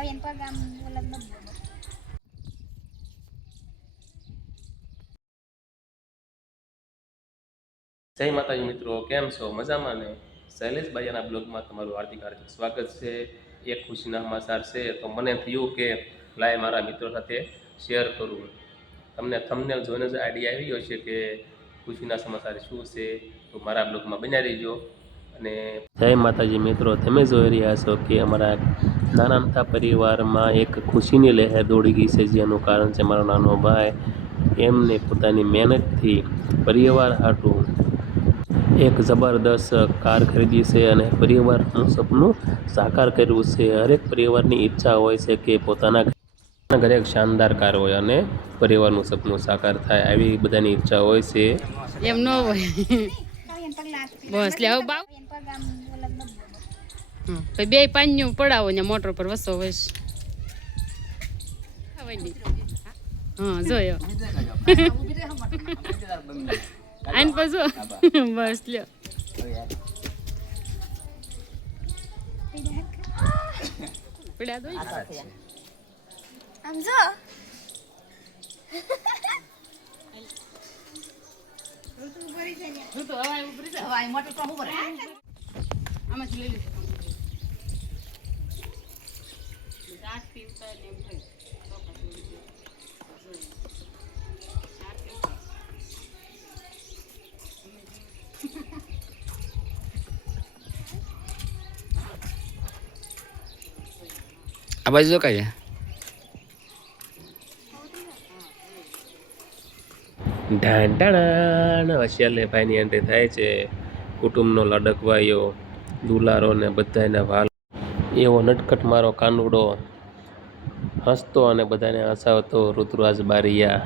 જય માતાજી મિત્રો, કેમ છો? મજામાં ને? શૈલેષ ભાઈના બ્લોગમાં તમારું હાર્દિક સ્વાગત છે. એક ખુશીના સમાચાર છે, તો મને થયું કે લાય મારા મિત્રો સાથે શેર કરું. તમને થંબનેલ જોઈને જ આઈડિયા આવી ગયો છે કે ખુશીના સમાચાર શું છે, તો મારા બ્લોગમાં બન્યા રહીજો. અને જય માતાજી મિત્રો, તમે જોઈ રહ્યા છો કે અમારા નાના મોટા પરિવારમાં એક ખુશીની લહેર દોડી ગઈ છે, જેનું કારણ છે મારો નાનો ભાઈ. એમને પોતાની મહેનતથી પરિવાર હાટું એક જબરદસ્ત કાર ખરીદી છે અને પરિવારનું સપનું સાકાર કર્યું છે. હરેક પરિવારની ઈચ્છા હોય છે કે પોતાના ઘરે એક શાનદાર કાર હોય અને પરિવારનું સપનું સાકાર થાય, આવી બધાની ઈચ્છા હોય છે. એમ ન હોય બસ લે હવે બાવ બે પાન્યું પડાવો ને મોટર પર વસો વસ. હા જોયો આઈને પાછો બસ લ્યો. પડ્યા દો આમ જો મોટર પર ઉપર આમાંથી લઈ લીધું. આ બાજુ કઈ વશિયાલે ભાઈની એન્ટ્રી થાય છે. કુટુંબનો લડકવાયો, દુલારો ને બધાને વાલ એવો નટખટ મારો કાનુડો, હસતો અને બધાને હસાવતો ઋતુરાજ બારિયા.